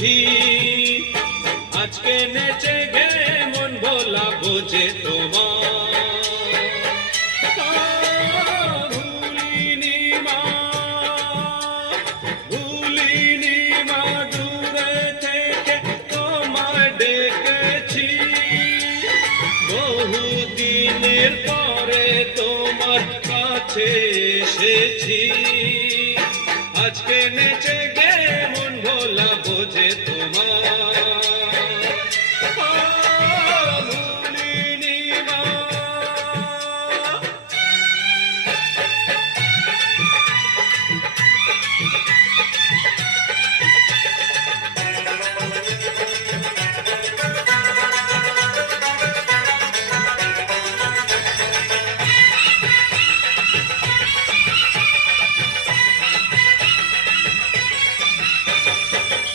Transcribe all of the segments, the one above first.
এসেছি। আজকে নেচে গে মন ভোলাবো যে তোমার। ভুলিনি মা, ভুলিনি মা, দূরে থেকে তোমায় ডেকেছি। বহুদিনের পরে তোমার কাছে এসেছি। আজকে নেচে গে মন ভোলাবো যে তোমার। ভুলিনি মা।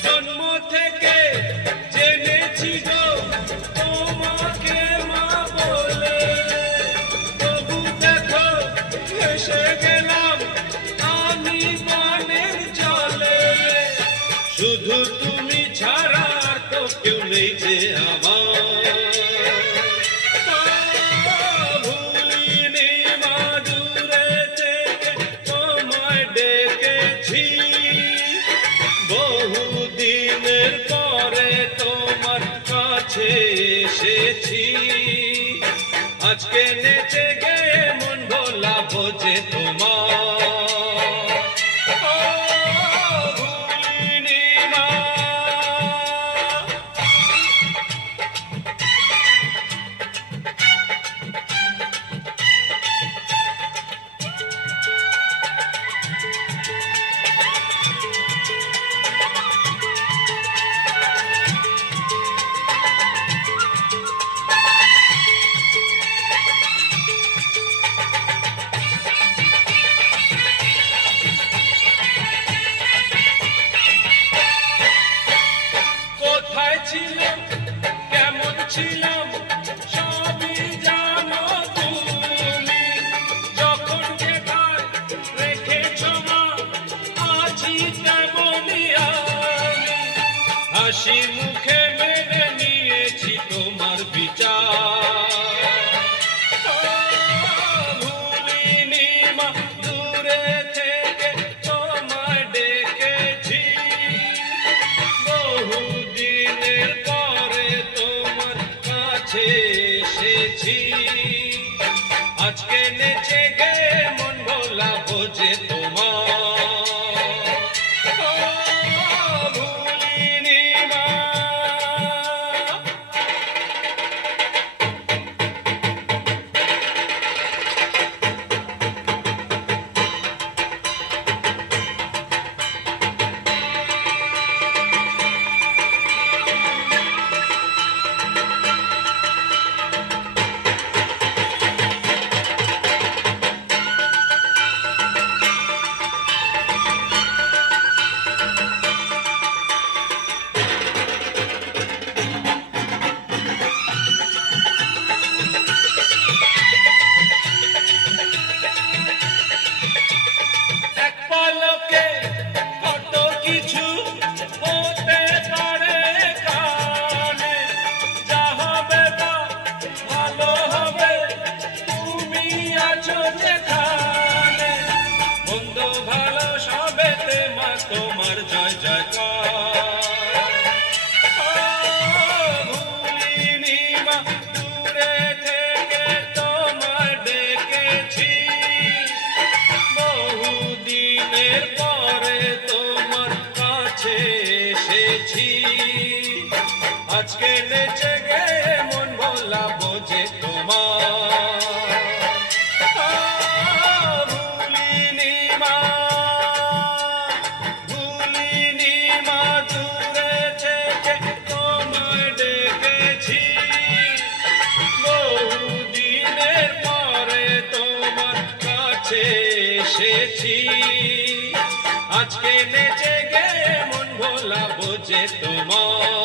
জন্ম থেকে জেনেছি গো তোমাকে মা বলে, তবু দেখো এসে গেলাম আমি পানের জলে। শুধু তুমি ছাড়া আর তো কেউ নেই যে আমার। ভুলিনি মা, দূরে থেকে তোমায় ডেকেছি। বহুদিনের পরে তোমার কাছে এসেছি। আজকে নেচে গে মন ভোলাবো যে তোমার। ভুলিনি মা। কোথায় ছিলাম, কেমন ছিলাম, সবই জানো তুমি। যখন যেথায় রেখেছ মা, আছি তেমনই আমি। হাসি মুখে মেনে নিয়েছি তোমার বিচার। ভুলিনি মা, দূরে থেকে তোমায় ডেকেছি। বহুদিনের পরে তোমার কাছে এসেছি। আজকে নেচে গে মন ভোলাবো যে তোমার। ভুলিনি মা। এক পলকে কত কিছু হতে পারে কানে। যা হবে তা ভালো হবে, তুমি আছো যেখানে। মন্দ ভালো সবেতে মা তোমার জয় জয়কার। ভুলিনি মা, দূরে থেকে তোমায় ডেকেছি। বহুদিনের পরে তোমার কাছে এসেছি। আজকে নেচে গে মন ভোলাবো যে তোমার। ভুলিনি মা, ভুলিনি মা, দূরে থেকে তোমায় ডেকেছি। বহুদিনের পরে তোমার কাছে এসেছি। আজকে নেচে গে মন ভোলাবো যে তোমার।